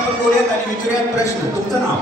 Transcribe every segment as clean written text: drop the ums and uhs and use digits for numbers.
आपण बोलूयात आणि विचारूयात प्रश्न. तुमचं नाव?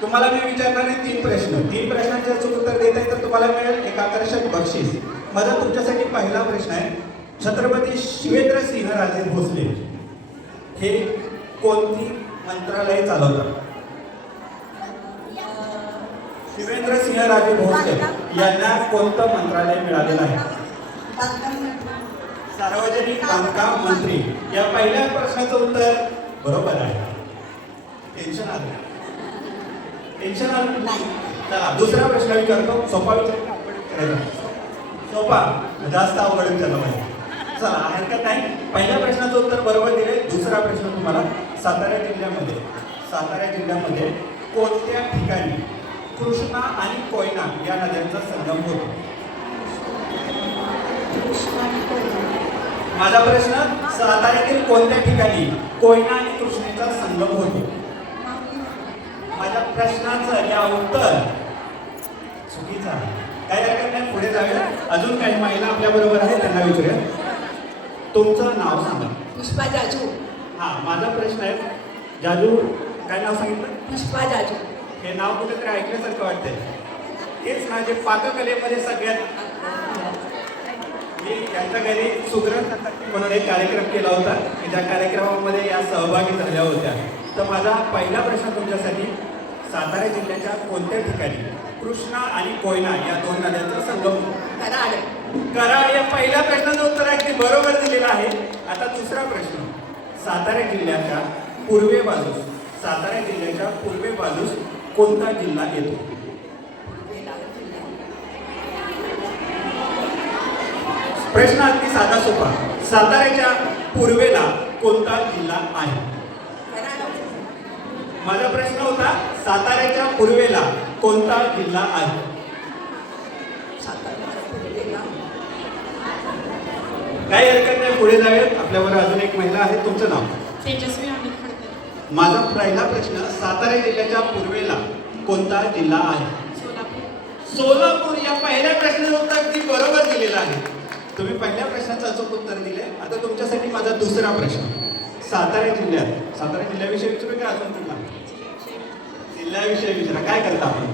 तुम्हाला मी विचारणार आहे 3 प्रश्न. 3 प्रश्नांचे अचूक उत्तर देत आहे तर तुम्हाला मिळेल एक आकर्षक बक्षीस. माझा तुमच्यासाठी पहिला प्रश्न आहे, छत्रपती शिवेंद्र सिंहराजे भोसले हे कोणती मंत्रालय चालवतात? शिवेंद्र सिंहराजे भोसले यांना कोणतं मंत्रालय मिळालेलं आहे? सार्वजनिक बांधकाम मंत्री. या पहिल्या प्रश्नाचं उत्तर बरोबर आहे. टेन्शन आलं? टेन्शन आलं नाही. चला दुसरा प्रश्न विचारतो. सोपा विचारायचा. सोपा, जास्त अवघड विचारला पाहिजे. चला हरकत नाही. पहिल्या प्रश्नाचं उत्तर बरोबर दिले. दुसरा प्रश्न तुम्हाला, सातारा जिल्ह्यामध्ये कोणत्या ठिकाणी कृष्णा आणि कोयना या नद्यांचा संगम होतो? माझा प्रश्न, साताऱ्यातील कोणत्या ठिकाणी कोयना आणि कृष्णेचा संगम होतो? माझ्या प्रश्नाचं या उत्तर चुकीचं आहे. काय हरकत नाही, पुढे जाऊया. अजून काही महिला आपल्या बरोबर आहेत, त्यांना विचारूया. तुमचं नाव सांगा. पुष्पा जाजू. हा, माझा प्रश्न आहे, जाजू काय नाव सांगितलं? पुष्पा जाजू. हे नाव कुठेतरी ऐकल्यासारखं वाटतंय. हेच ना जे पाककलेमध्ये सगळ्यात, मी यांच्या घरी सुग्रण म्हणून एक कार्यक्रम केला होता, ज्या कार्यक्रमामध्ये या सहभागी झाल्या होत्या. तर माझा पहिला प्रश्न तुमच्यासाठी, सातारा जिल्ह्याच्या कोणत्या ठिकाणी कृष्णा आणि कोयना या 2 नद्यांचा संगम? कराड. या पहिल्या प्रश्नाचं उत्तर अगदी बरोबर दिलेलं आहे. आता दुसरा प्रश्न, सातारा जिल्ह्याच्या पूर्वे बाजूस कोणता जिल्हा येतो? प्रश्न अगदी साधा सोपा. साताऱ्याच्या पूर्वेला कोणता जिल्हा आहे? माझा प्रश्न होता, साताऱ्याच्या पूर्वेला कोणता जिल्हा आहे? काही हरकत नाही, पुढे जाऊयात. आपल्याबरोबर अजून एक महिला आहे. तुमचं नाव? तेजस्वी अमित खडतर. माझा पहिला प्रश्न, सातारा जिल्ह्याच्या पूर्वेला कोणता जिल्हा आहे? सोलापूर. या पहिल्या प्रश्नाचं उत्तर अगदी बरोबर दिलेलं आहे. तुम्ही पहिल्या प्रश्नाचं अचूक उत्तर दिले. आता तुमच्यासाठी माझा दुसरा प्रश्न, सातारा जिल्ह्याविषयी विचारू का अजून तुला? जिल्ह्याविषयी विचारा. काय करता आपण?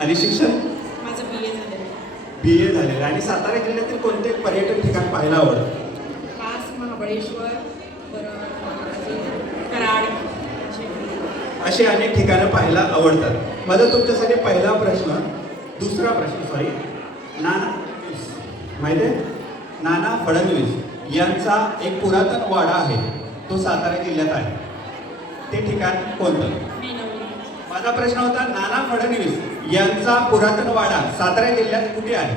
आणि शिक्षण? माझं BA झालेलं. आणि सातारा जिल्ह्यातील कोणते पर्यटन ठिकाण पाहायला आवडतं? महाबळेश्वर, कराड, अशी अनेक ठिकाणं पाहायला आवडतात. माझा तुमच्यासाठी पहिला प्रश्न, दुसरा प्रश्न नाना माहिती आहे? नाना फडणवीस यांचा एक पुरातन वाडा आहे, तो सातारा जिल्ह्यात आहे. ते ठिकाण कोणतं? माझा प्रश्न होता, नाना फडणवीस यांचा पुरातन वाडा सातारा जिल्ह्यात कुठे आहे?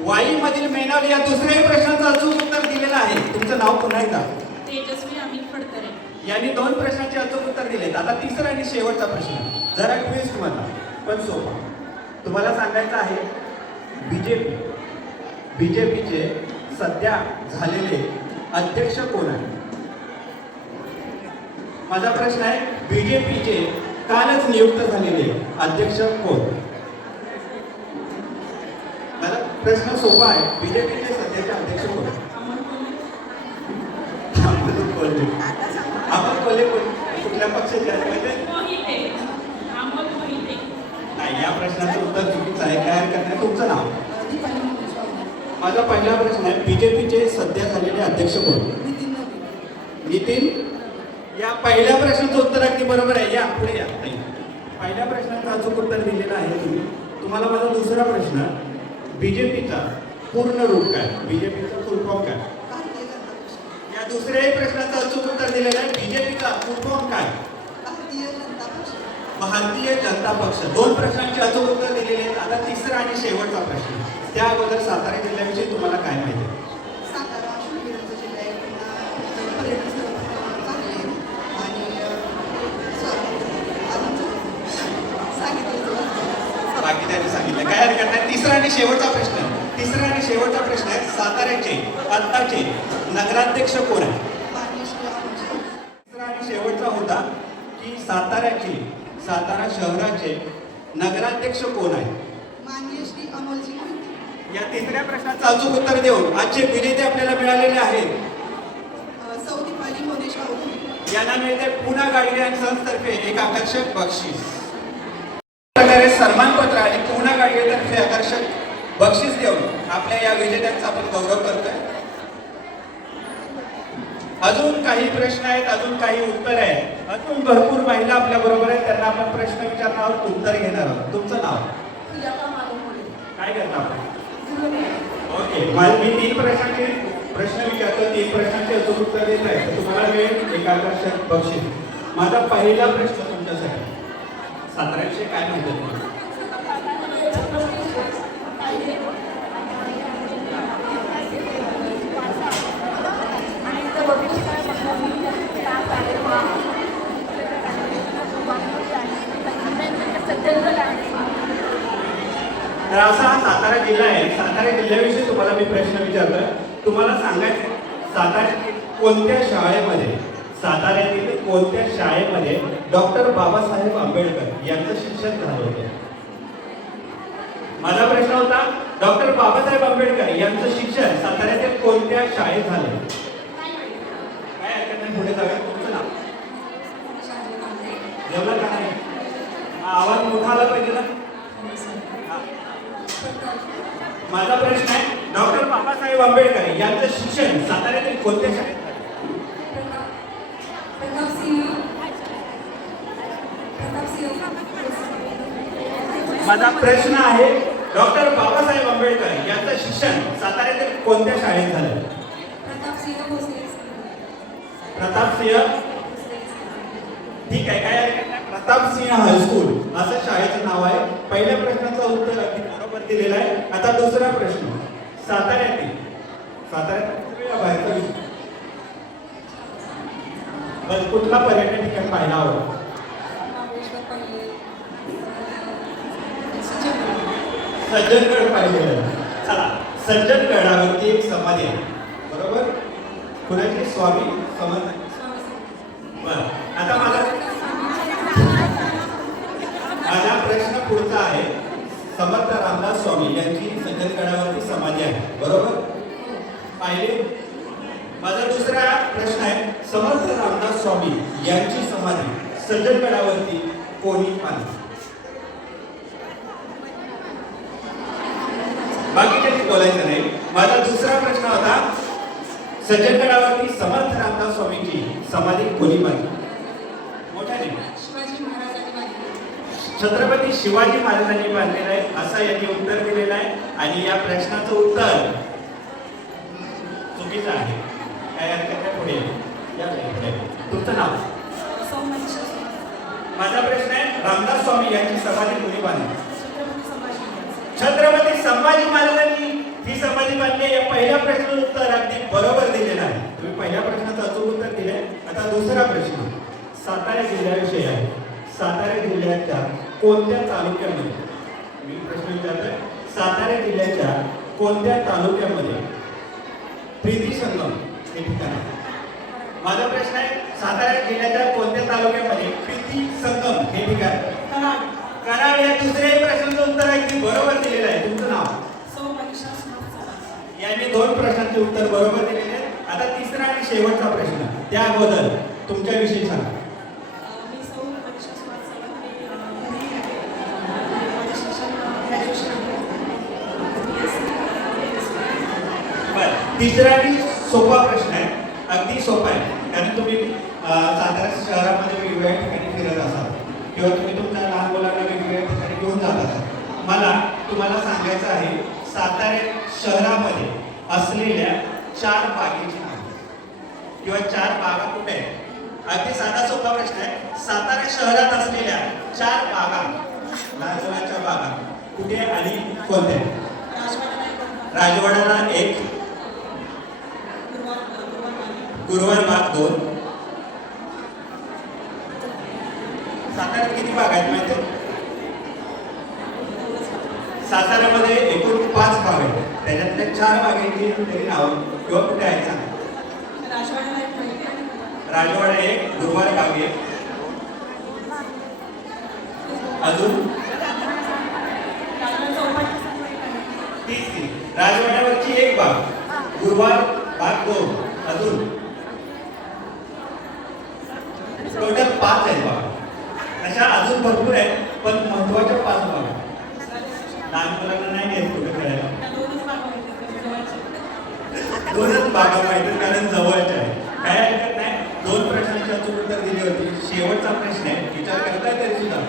वाईमधील मेणावली. या दुसऱ्याही प्रश्नाचं अचूक उत्तर दिलेलं आहे. तुमचं नाव पुन्हा एकदा? तेजस्वी अमित खडतर. यांनी 2 प्रश्नांचे अचूक उत्तर दिलेत. आता तिसरा आणि शेवटचा प्रश्न, जरा ट्विस्ट मधला पण सोपा. तुम्हाला सांगायचं आहे, बीजेपीचे सध्या झालेले अध्यक्ष कोण आहे? माझा प्रश्न आहे, बीजेपीचे कालच नियुक्त झालेले अध्यक्ष कोण? माझा प्रश्न सोपा आहे, बीजेपीचे सध्याचे अध्यक्ष कोण? आपण कुठल्या पक्षाचे आहेत? नाही, या प्रश्नाचं उत्तर चुकीचं आहे. काय हरकत नाही. तुमचं नाव? माझा पहिला प्रश्न आहे, बीजेपीचे सध्या झालेले अध्यक्ष कोण? नितीन. या पहिल्या प्रश्नाचं उत्तर अगदी बरोबर आहे. या पुढे या. पहिल्या प्रश्नाचं अचूक उत्तर दिलेलं आहे. तुम्हाला माझा दुसरा प्रश्न, बीजेपीचा पूर्ण रूप काय? बीजेपीचा फुल फॉर्म काय? या दुसऱ्याही प्रश्नाचं अचूक उत्तर दिलेलं आहे. बीजेपीचा फुल फॉर्म काय? भारतीय जनता पक्ष. 2 प्रश्नांची अचूक उत्तर दिलेले आहेत. आता तिसरा आणि शेवटचा प्रश्न, त्या अगोदर सातारा जिल्ह्याविषयी तुम्हाला काय माहिती आहे? बाकी त्यांनी सांगितलं. काय हरकत नाही. तिसरा आणि शेवटचा प्रश्न आहे, साताऱ्याचे आत्ताचे नगराध्यक्ष कोण आहे? तिसरा आणि शेवटचा होता की सातारा शहराचे नगराध्यक्ष कोण आहे? माननीय श्री अमोलजी मोहिते. या तिसऱ्या प्रश्नाचं अचूक उत्तर देऊन आजचे विजेते आपल्याला मिळालेले आहेत. सौ दीपाली मोनेश भाऊ. यांना मिळते पुणा गाडगे आणि संस्थेतर्फे एक आकर्षक बक्षीस. प्रकारे सन्मानपत्र आणि पुणा गाडगे तर्फे आकर्षक बक्षीस देऊन आपल्या या विजेत्यांचा आपण गौरव करतोय. अजून काही प्रश्न आहेत, अजून काही उत्तर आहेत. अजून भरपूर महिला आपल्या बरोबर आहेत, त्यांना आपण प्रश्न विचारणार आहोत, उत्तर घेणार आहोत. तुमचं नाव काय करता आपण? ओके, मी 3 प्रश्नांचे प्रश्न विचारतो, 3 प्रश्नांचे अचूक उत्तर देत आहे तर तुम्हाला मिळेल एक आकर्षक बक्षीस. माझा पहिला प्रश्न तुमच्यासाठी, साताऱ्याविषयी काय माहिती आहे? तर असा हा सातारा जिल्हा आहे. सातारा जिल्ह्याविषयी तुम्हाला मी प्रश्न विचारतोय. तुम्हाला सांगायचं साताऱ्यातील कोणत्या शाळेमध्ये, साताऱ्यातील कोणत्या शाळेमध्ये डॉक्टर बाबासाहेब आंबेडकर यांचं शिक्षण झालं होतं? माझा प्रश्न होता, डॉक्टर बाबासाहेब आंबेडकर यांचं शिक्षण साताऱ्यातील कोणत्या शाळेत झालं? काय हरकत नाही, पुढे जाऊया. तुमचं नाव? जेवला का नाही? आवाज मोठा आला पाहिजे ना. माझा प्रश्न आहे, डॉक्टर बाबासाहेब आंबेडकर यांचं शिक्षण साताऱ्यातील कोणत्या शाळेत झालं? माझा प्रश्न आहे, डॉक्टर बाबासाहेब आंबेडकर यांचं शिक्षण साताऱ्यातील कोणत्या शाळेत झालं? प्रतापसिंह. ठीक आहे, काय हरकत नाही. प्रतापसिंह हायस्कूल असं शाळेचं नाव आहे. पहिल्या प्रश्नाचं उत्तर अगदी बरोबर दिलेलं आहे. आता दुसरा प्रश्न, साताऱ्यातील बाहेरचा बस कुठला पर्यटन ठिकाण पाहायला आवडतं? सज्जनगड पाहिजे. चला, सज्जनगडावरती एक समाधी आहे, बरोबर? कुणाची? स्वामी समर्थ. बरं, आता माझा प्रश्न पुढचा आहे. समर्थ रामदास स्वामी यांची सज्जनगडावरती समाधी आहे, बरोबर? पाहिले. माझा दुसरा प्रश्न आहे, समर्थ रामदास स्वामी यांची समाधी सज्जनगडावरती कोणी बांधली? बाकी काही बोलायचं नाही. माझा दुसरा प्रश्न होता, सज्जनगडावरती समर्थ रामदास स्वामींची समाधी कोणी बांधली? मोठ्याने. छत्रपती शिवाजी महाराजांनी बांधलेलं आहे असं यांनी उत्तर दिलेलं आहे. आणि या प्रश्नाचं उत्तर चुकीचं आहे. काय हरकत नाही, पुढे या. पुढे तुमचं नाव? माझा प्रश्न आहे, रामदास स्वामी यांची समाधी कोणी बांधली? छत्रपती संभाजी महाराजांनी ही समाधी बांधली. या पहिल्या प्रश्नाचं उत्तर अगदी बरोबर दिलेलं आहे. तुम्ही पहिल्या प्रश्नाचं अचूक उत्तर दिले. आता दुसरा प्रश्न सातारा जिल्ह्याविषयी आहे. सातारा जिल्ह्याच्या कोणत्या तालुक्यामध्ये, मी प्रश्न विचारतोय, सातारा जिल्ह्याच्या कोणत्या तालुक्यामध्ये प्रीती संगम हे ठिकाण आहे? माझा प्रश्न आहे, सातारा जिल्ह्याच्या कोणत्या तालुक्यामध्ये प्रीती संगम हे ठिकाण? कराड. या दुसऱ्याही प्रश्नाचं उत्तर अगदी बरोबर दिलेलं आहे. तुमचं नाव? यांनी 2 प्रश्नांचे उत्तर बरोबर दिलेले आहेत. आता तिसरा आणि शेवटचा प्रश्न, त्या अगोदर तुमच्याविषयी सांगा. तिसरा आणि सोपा प्रश्न आहे, अगदी सोपा आहे. कारण तुम्ही सातारा शहरामध्ये वेगवेगळ्या ठिकाणी फिरत असाल किंवा तुम्ही तुमच्या लहान मुलांना वेगवेगळ्या ठिकाणी घेऊन जात असाल. मला तुम्हाला सांगायचं आहे, सातारा शहरामध्ये असलेल्या 4 बागेची नावे किंवा 4 बागा कुठे आहेत? अगदी साधा सोपा प्रश्न आहे. सातारा शहरात असलेल्या 4 बागा, लहान बागा कुठे आणि कोणत्या? राजवाड्याला 1, गुरुवार बाग 2. साताऱ्यात किती बाग आहेत माहिती आहे? साताऱ्यामध्ये एकूण 5 बाग आहेत. त्याच्यातल्या 4 बागांची तरी नाव किंवा कुठे आहेत सांगा. राजवाडा 1, गुरुवार बाग 1, अजून 3. राजवाड्यावरची एक बाग, गुरुवार बाग 2, अजून टोटल 5 आहेत बाग. अशा अजून भरपूर आहेत, पण महत्वाच्या 5 बाग. लहान मुलांना नाही घेत कुठे खेळायला. 2च बागा माहिती, कारण जवळच्या आहे. काय हरकत नाही. 2 प्रश्नांची अचूक उत्तर दिली होती. शेवटचा प्रश्न आहे, विचार करताय तरी सुद्धा.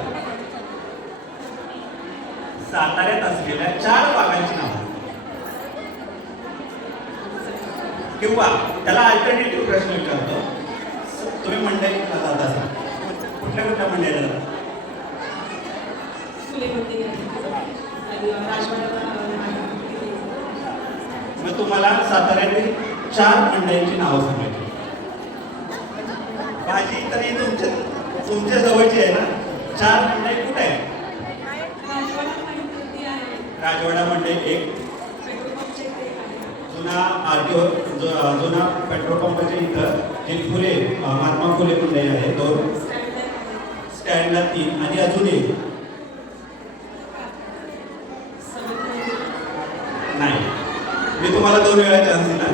साताऱ्यात असलेल्या 4 बागांची नाव, किंवा त्याला अल्टरनेटिव्ह प्रश्न विचारतो. तुम्ही मंडईला जात असाल, कुठल्या कुठल्या मंडईला जाता? मग तुम्हाला साताऱ्यातील 4 मंडईची नावं सांगायची. भाजी तरी तुमच्या जवळची आहे ना. 4 मंडई कुठे आहे? राजवाडा मंडई एक, जुना आरटीओ जुना पेट्रोल पंपाच्या इथं जे फुले महात्मा फुले मंडई आहे 2, स्टँडला 3, आणि अजून एक नाही. मी तुम्हाला 2 वेळा चान्स दिला,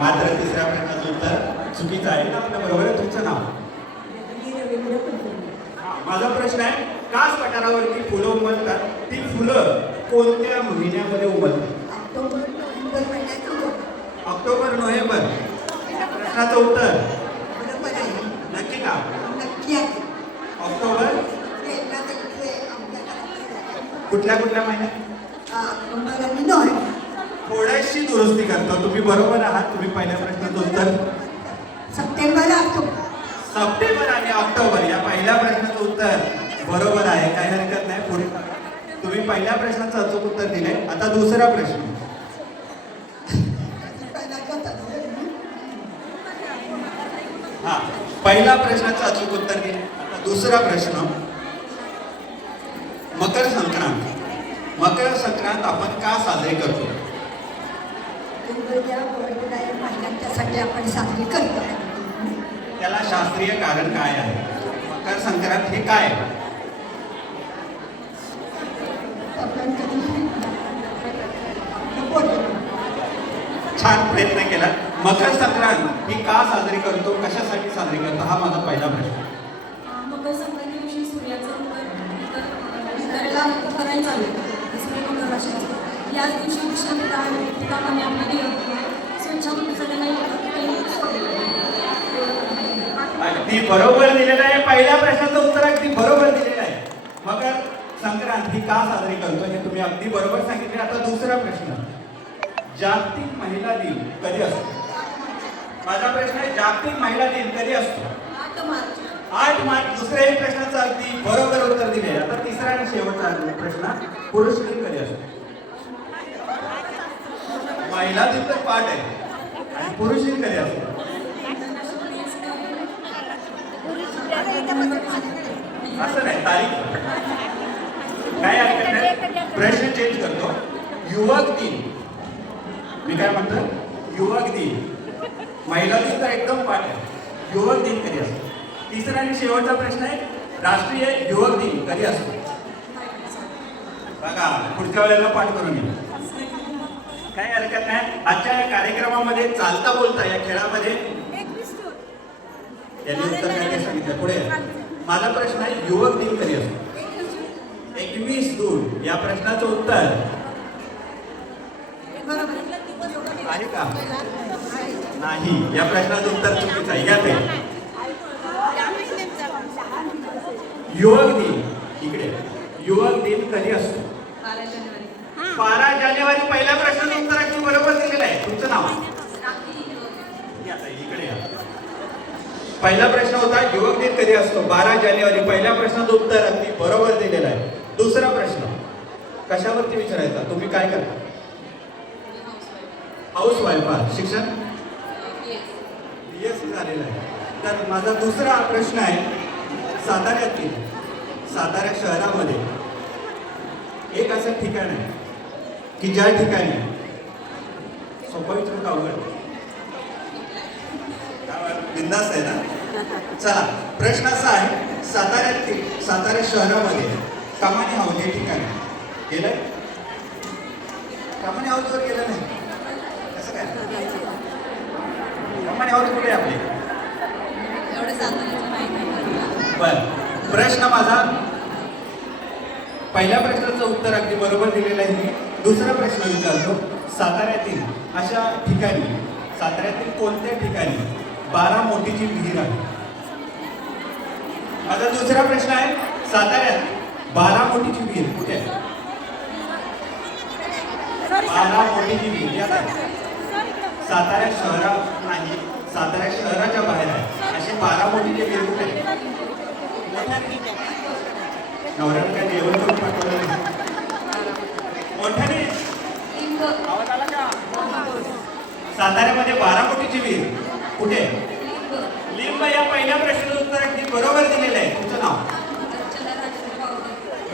मात्र तिसऱ्या प्रश्नाचं उत्तर चुकीचं आहे. आपल्या बरोबर आहे. तुमचं नाव? माझा प्रश्न आहे, कास पठारावरती फुलं उमलतात, ती फुलं कोणत्या महिन्यामध्ये उमलतात? October November. प्रश्नाचं उत्तर नक्की का? ऑक्टोबर. कुठल्या कुठल्या महिन्यात? थोडीशी दुरुस्ती करतो. तुम्ही बरोबर आहात. तुम्ही पहिल्या प्रश्नाचं उत्तर सप्टेंबर, ऑक्टोबर. सप्टेंबर आणि ऑक्टोबर या पहिल्या प्रश्नाचं उत्तर बरोबर आहे. काही हरकत नाही. पुढे तुम्ही पहिल्या प्रश्नाचं अचूक उत्तर दिले. आता दुसरा प्रश्न. हा, पहिला प्रश्नाचं अचूक उत्तर दिले. आता दुसरा प्रश्न. मकर संक्रांत. मकर संक्रांत आपण का साजरी करतो? महिन्यासाठी आपण साजरी करतो. त्याला शास्त्रीय कारण काय आहे? मकर संक्रांत हे काय आहे? छान प्रयत्न केला. मकर संक्रांत ही का साजरी करतो, कशासाठी साजरी करतो, हा माझा पहिला प्रश्न. मकर संक्रांती दिवशी सूर्याचं करायला करायचं आहे. मकर राशीचं याच दिवशी उष्णता पिकाप्रमाणे आपल्याला स्वच्छ सगळ्यांना अगदी बरोबर दिलेलं आहे. पहिल्या प्रश्नाचं उत्तर अगदी बरोबर दिलेलं आहे. मकर संक्रांत ही का साजरी करतो हे तुम्ही अगदी बरोबर सांगितले. आता दुसरा प्रश्न. जागतिक महिला दिन कधी असतो? माझा प्रश्न आहे, जागतिक महिला दिन कधी असतो? 8 मार्च. दुसऱ्याही प्रश्नाचं अगदी बरोबर उत्तर दिले. आता तिसरा आणि शेवटचा प्रश्न. पुरुष दिन कधी असतो? महिला दिन तर 8 आहे, आणि पुरुष दिन कधी असतो? असं नाही, तारीख काय हरकत नाही. प्रश्न चेंज करतो. युवक दिन. मी काय म्हणतो? युवक दिन. महिला दिन तर एकदम पाठ आहे. युवक दिन कधी असतो? तिसरा आणि शेवटचा प्रश्न आहे, राष्ट्रीय युवक दिन कधी असतो? बघा, पुढच्या वेळेला पाठ करून घ्या. काही हरकत नाही. आजच्या या कार्यक्रमामध्ये चालता बोलता या खेळामध्ये त्यांनी उत्तर काय ते सांगितलं. पुढे माझा प्रश्न आहे, युवक दिन कधी असतो? 21 जून. या प्रश्नाचं उत्तर आहे का? नाही, या प्रश्नाचं उत्तर चुकीचं आहे. यात आहे युवक दिन. इकडे युवक दिन कधी असतो? 12 जानेवारी. पहिल्या प्रश्नाचं उत्तर अगदी बरोबर दिलेलं आहे. तुमचं नाव? इकडे या. पहिला प्रश्न होता युवक दिन कधी असतो? 12 जानेवारी. पहिल्या प्रश्नाचं उत्तर अगदी बरोबर दिलेलं आहे. दुसरा प्रश्न कशावरती विचारायचा? तुम्ही काय करता? हाऊस वाईफ आहात. शिक्षण BSc झालेलं आहे. तर माझा दुसरा प्रश्न आहे, साताऱ्यातील, सातारा शहरामध्ये एक असं ठिकाण आहे की ज्या ठिकाणी सोपं विचारू का अवघड? बिंदास आहे ना? चला, प्रश्न असा आहे, साताऱ्यातील, सातारा शहरामध्ये कमानी हाऊस हे ठिकाण गेलं. कमानी हाऊसवर गेलं नाही कसं काय कमानी हाऊस कुठे आहे आपले बर प्रश्न माझा पहिल्या प्रश्नाचं उत्तर अगदी बरोबर दिलेलं आहे मी दुसरा प्रश्न विचारतो साताऱ्यातील अशा ठिकाणी साताऱ्यातील कोणत्या ठिकाणी 12 मोठीची विहीर आहे माझा दुसरा प्रश्न आहे साताऱ्यात 12 मोठीची विहीर कुठे आहे 12 मोठीची विहीर यात आहे सातारा शहरात नाही सातारा शहराच्या बाहेर आहे असे 12 मोठीचे विहीर कुठे आहे नवऱ्याला काय जेवण करून पाठवलं नाही मोठ्याने आवाज आला का साताऱ्यामध्ये 12 कोटीची विहीर कुठे लिंब या पहिल्या प्रश्नाचं उत्तर अगदी बरोबर दिलेलं आहे तुमचं नाव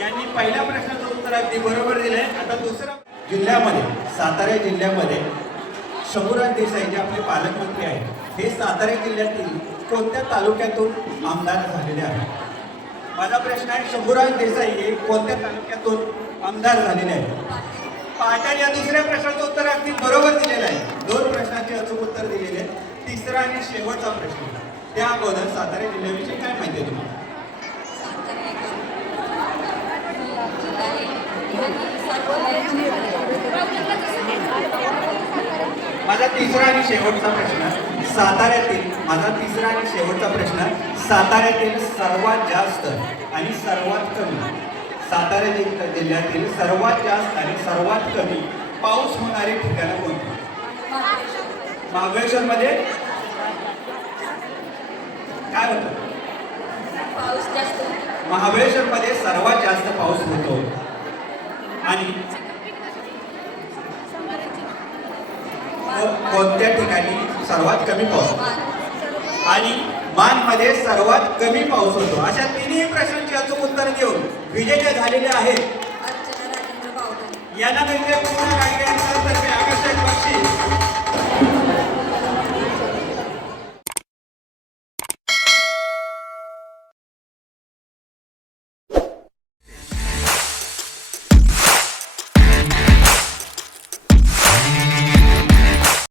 यांनी पहिल्या प्रश्नाचं उत्तर अगदी बरोबर दिलंय आता दुसरा जिल्ह्यामध्ये सातारा जिल्ह्यामध्ये शंभूराज देसाई जे आपले पालकमंत्री आहेत हे सातारा जिल्ह्यातील कोणत्या तालुक्यातून आमदार झालेले आहेत माझा प्रश्न आहे शंभूराज देसाई हे कोणत्या तालुक्यातून आमदार झालेले आहेत पाटण या दुसऱ्या प्रश्नाचं उत्तर अगदी बरोबर दिलेलं आहे 2 प्रश्नांचे अचूक उत्तर दिलेले आहे तिसरा आणि शेवटचा प्रश्न त्या अगोदर सातारा जिल्ह्याविषयी काय माहिती आहे तुम्हाला माझा तिसरा आणि शेवटचा प्रश्न साताऱ्यातील माझा तिसरा आणि शेवटचा प्रश्न साताऱ्यातील सर्वात जास्त आणि सर्वात कमी सातारा जिल्ह्यातील सर्वात जास्त आणि सर्वात कमी पाऊस होणारे ठिकाणं कोणती महाबळेश्वर मध्ये काय होतं पाऊस जास्त महाबळेश्वर मध्ये सर्वात जास्त पाऊस होतो आणि कोणत्या ठिकाणी सर्वात कमी पाऊस आणि मानमध्ये सर्वात कमी पाऊस होतो अशा तिन्ही प्रश्नांची अचूक उत्तर देऊन विजेते झालेले आहेत यांना मिळते पूर्ण गाडी